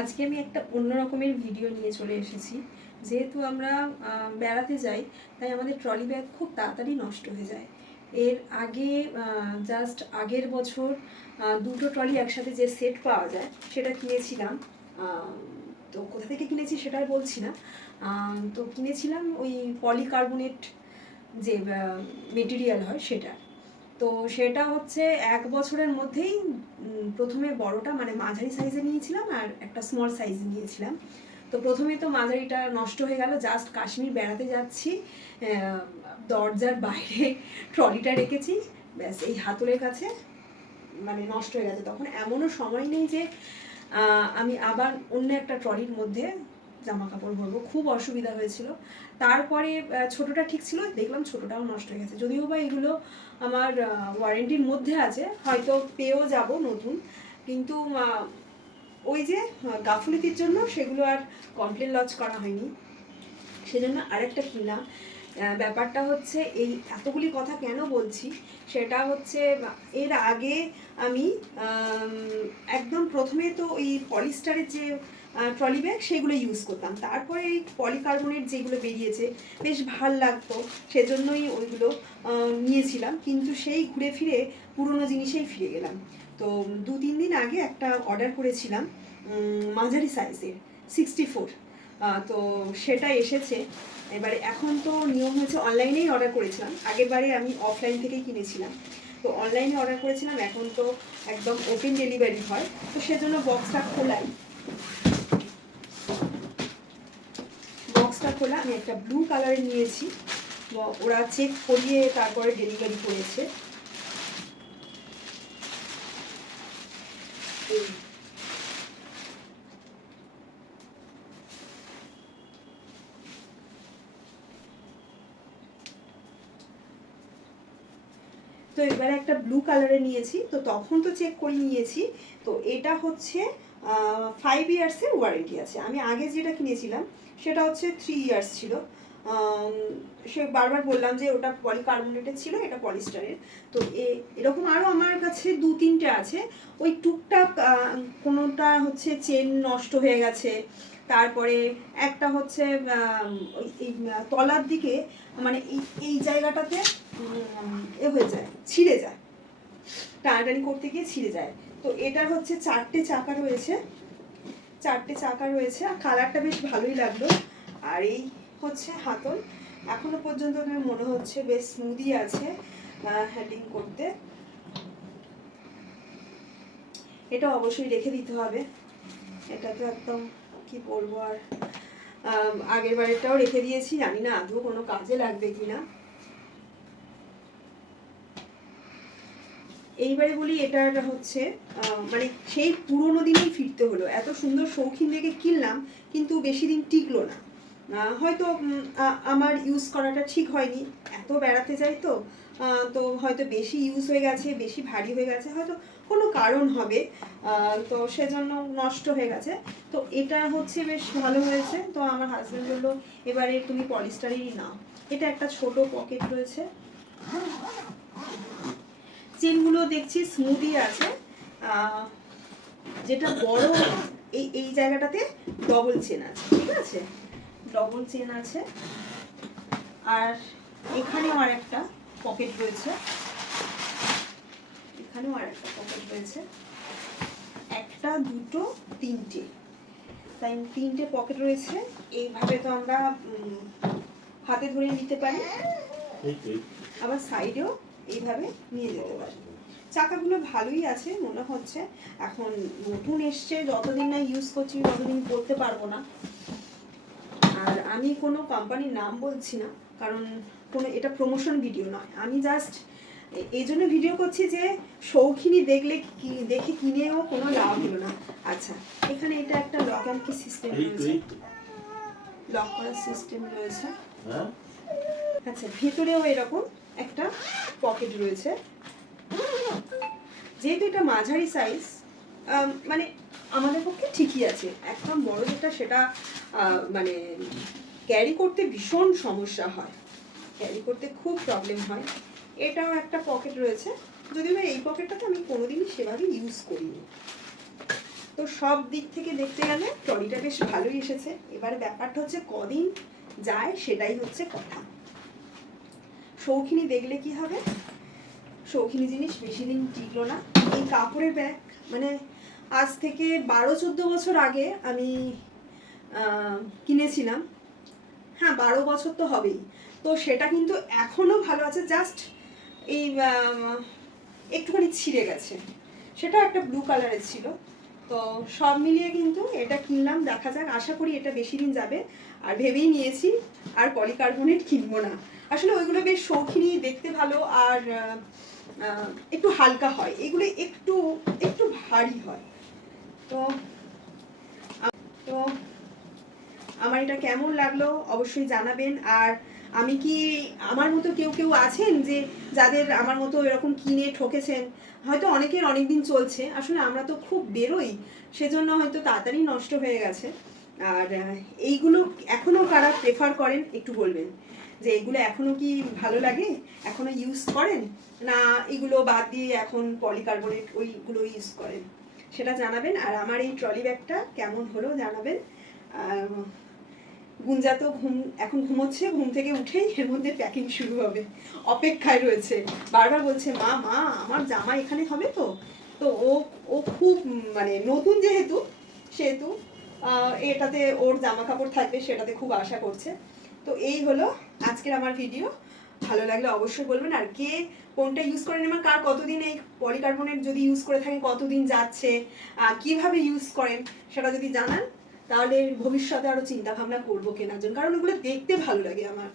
আজকে আমি একটা অন্য রকমের ভিডিও নিয়ে চলে এসেছি। যেহেতু আমরা বেড়াতে যাই, তাই আমাদের ট্রলি ব্যাগ খুব তাড়াতাড়ি নষ্ট হয়ে যায়। এর আগে জাস্ট আগের বছর দুটো ট্রলি একসাথে যে সেট পাওয়া যায়, সেটা কিনেছিলাম। তো কোথা থেকে কিনেছি সেটা বলছি না। তো কিনেছিলাম ওই পলিকার্বনেট যে মেটেরিয়াল হয় সেটা। তো সেটা হচ্ছে এক বছরের মধ্যেই প্রথমে বড়টা মানে মাঝারি সাইজে নিয়েছিলাম আর একটা স্মল সাইজে নিয়েছিলাম। তো প্রথমে তো মাঝারিটা নষ্ট হয়ে গেল জাস্ট কাশ্মীর বেড়াতে যাচ্ছি দরজার বাইরে ট্রলিটা রেখেছি, ব্যাস এই হাতলের কাছে মানে নষ্ট হয়ে গেছে। তখন এমনও সময় নেই যে আমি আবার অন্য একটা ট্রলির মধ্যে জামা কাপড় ভরবো খুব অসুবিধা হয়েছিল। তারপরে ছোটোটা ঠিক ছিল, দেখলাম ছোটোটাও নষ্ট হয়ে গেছে। যদিও বা এগুলো আমার ওয়ারেন্টির মধ্যে আছে, হয়তো পেয়েও যাব নতুন। কিন্তু ওই যে গাফুলিতির জন্য সেগুলো আর কমপ্লেন লজ করা হয়নি। সেজন্য আরেকটা কিনলাম। ব্যাপারটা হচ্ছে এই এতগুলি কথা কেন বলছি? সেটা হচ্ছে, এর আগে আমি একদম প্রথমে তো ওই পলিস্টারের যে ট্রলি ব্যাগ সেগুলো ইউজ করতাম। তারপরে এই পলিকার্বনেট যেগুলো বেরিয়েছে, বেশ ভালো লাগতো, সেজন্যই ওইগুলো নিয়েছিলাম। কিন্তু সেই ঘুরে ফিরে পুরনো জিনিসেই ফিরে গেলাম। তো দু তিন দিন আগে একটা অর্ডার করেছিলাম মাঝারি সাইজের সিক্সটি ফোর তো সেটা এসেছে। এবারে এখন তো নিয়ম হয়েছে অনলাইনেই অর্ডার করেছিলাম। আগের বারে আমি অফলাইন থেকেই কিনেছিলাম। তো অনলাইনে অর্ডার করেছিলাম, এখন তো একদম ওপেন ডেলিভারি হয়। তো সেজন্য বক্সটা খোলাই। বক্সটা খোলা, আমি একটা ব্লু কালারের নিয়েছি। ওরা চেক করিয়ে তারপরে ডেলিভারি করেছে। তো এবারে একটা ব্লু কালারে নিয়েছি, তো তখন তো চেক করে নিয়েছি, তো এটা হচ্ছে ফাইভ ইয়ার্সের ওয়ারেন্টি আছে। আমি আগে যেটা কিনেছিলাম, সেটা হচ্ছে থ্রি ইয়ার্স ছিল। সে বারবার বললাম যে ওটা পলিকার্বনেটের ছিল, এটা পলিস্টারের তো এরকম আরও আমার কাছে দু তিনটে আছে। ওই টুকটাক কোনোটা হচ্ছে চেন নষ্ট হয়ে গেছে তারপরে একটা হচ্ছে তলার দিকে মানে এই এই জায়গাটাতে এ হয়ে যায়, ছিঁড়ে যায়। টানাটানি করতে গিয়ে ছিঁড়ে যায়। তো এটার হচ্ছে চারটে চাকা রয়েছে। চারটে চাকা রয়েছে। আর কালারটা বেশ ভালোই লাগল। আর এই হচ্ছে হাতল। এখনও পর্যন্ত আমার মনে হচ্ছে বেশ স্মুদি আছে হ্যান্ডিং করতে। এটা অবশ্যই রেখে দিতে হবে। এটা তো একদম কি বলব আর? আগের বারেরটাও রেখে দিয়েছি, জানি না, আদৌ কোনো কাজে লাগবে কিনা এইবারে বলি এটার হচ্ছে মানে সেই পুরোনো দিনেই ফিরতে হলো। এত সুন্দর শৌখিন দেখে কিনলাম, কিন্তু বেশি দিন টিকলো না। হয়তো আমার ইউজ করাটা ঠিক হয়নি। এত বেড়াতে যাই তো তো হয়তো বেশি ইউজ হয়ে গেছে, বেশি ভারী হয়ে গেছে, হয়তো কোনো কারণ হবে তো সেজন্য নষ্ট হয়ে গেছে। তো এটা হচ্ছে বেশ ভালো হয়েছে। তো আমার হাজব্যান্ড বলল, এবারে তুমি পলিস্টারেরই নাও। এটা একটা ছোট পকেট রয়েছে। চেনগুলো দেখছি স্মুদি আছে। যেটা বড়, এই এই জায়গাটাতে ডবল চেন আছে, ঠিক আছে? ডবল চেন আছে। আর এখানেও আর একটা পকেট রয়েছে। এখানেও আর একটা পকেট রয়েছে। একটা, দুটো, তিনটে। তাই তিনটে পকেট রয়েছে। এইভাবে তো আমরা হাতে ধরে নিতে পারি। আবার সাইডেও এইভাবে নিয়ে যেতে পারি। চাকাগুলো ভালোই আছে, মনে হচ্ছে। এখন নতুন এসছে, যতদিন না ইউজ করছি, ততদিন করতে পারব না। আর আমি কোনো কোম্পানির নাম বলছি না কারণ কোনো এটা প্রমোশন ভিডিও নয়। আমি জাস্ট এই জন্য ভিডিও করছি যে শৌখিনী দেখলে কি- দেখে কিনেও কোনো লাভ হলো না। আচ্ছা এখানে এটা একটা লক অ্যান্ড কি সিস্টেম রয়েছে। লক করার সিস্টেম রয়েছে। হ্যাঁ? আচ্ছা ভেতরেও এরকম একটা পকেট রয়েছে। যেহেতু এটা মাঝারি সাইজ মানে আমাদের পক্ষে ঠিকই আছে। একটা বড় যেটা সেটা মানে ক্যারি করতে ভীষণ সমস্যা হয়। ক্যারি করতে খুব প্রবলেম হয়। এটাও একটা পকেট রয়েছে। যদিও এই পকেটটাতে আমি কোনোদিনই সেভাবে ইউজ করিনি। তো সব দিক থেকে দেখতে গেলে ট্রলিটা বেশ ভালোই এসেছে। এবারে ব্যাপারটা হচ্ছে কদিন যায় সেটাই হচ্ছে কথা। শৌখিনী দেখলে কি হবে? শৌখিনী জিনিস বেশি দিন টিকলো না। এই কাপড়ের ব্যাগ মানে আজ থেকে বারো, চোদ্দ বছর আগে আমি কিনেছিলাম। হ্যাঁ বারো বছর তো হবেই। তো সেটা কিন্তু এখনও ভালো আছে, জাস্ট এই একটুখানি ছিঁড়ে গেছে। সেটা একটা ব্লু কালারের ছিল। তো সব মিলিয়ে কিন্তু এটা কিনলাম, দেখা যাক, আশা করি এটা বেশি দিন যাবে। আর ভেবেই নিয়েছি, আর পলিকার্বনেট কিনবো না। আসলে ওইগুলো বেশ শৌখিনী, দেখতে ভালো, আর একটু হালকা হয়। এগুলো একটু একটু ভারী হয়। তো তো, আমার এটা কেমন লাগল অবশ্যই জানাবেন। আর আমি কি আমার মতো কেউ কেউ আছেন যে যাদের আমার মতো এরকম কিনে ঠকেছেন? হয়তো অনেকের অনেক দিন চলছে, আসলে আমরা তো খুব বেরোই, সেজন্য হয়তো তাড়াতাড়ি নষ্ট হয়ে গেছে। আর এইগুলো এখনও কারা প্রেফার করেন একটু বলবেন, যে এগুলো এখনও কি ভালো লাগে? এখনও ইউজ করেন? না এগুলো বাদ দিয়ে এখন পলিকার্বনেট ওইগুলো ইউজ করেন? সেটা জানাবেন। আর আমার এই ট্রলি ব্যাগটা কেমন হলো জানাবেন। গুঞ্জা তো ঘুম, এখন ঘুমোচ্ছে, ঘুম থেকে উঠেই এর মধ্যে প্যাকিং শুরু হবে। অপেক্ষায় রয়েছে। বারবার বলছে, মা মা, আমার জামা এখানে হবে তো? তো ও ও খুব মানে নতুন যেহেতু, সেহেতু এটাতে ওর জামা কাপড় থাকবে, সেটাতে খুব আশা করছে। তো এই হলো আজকের আমার ভিডিও ভালো লাগলে অবশ্যই বলবেন। আর কে কোনটা ইউজ করেন এবং কার কতদিন এই পলিকার্বনেট যদি ইউজ করে থাকেন, কতদিন যাচ্ছে কীভাবে ইউজ করেন, সেটা যদি জানান, তাহলে ভবিষ্যতে আরও চিন্তা ভাবনা করব কেনার জন্য। কারণ ওগুলো দেখতে ভালো লাগে আমার।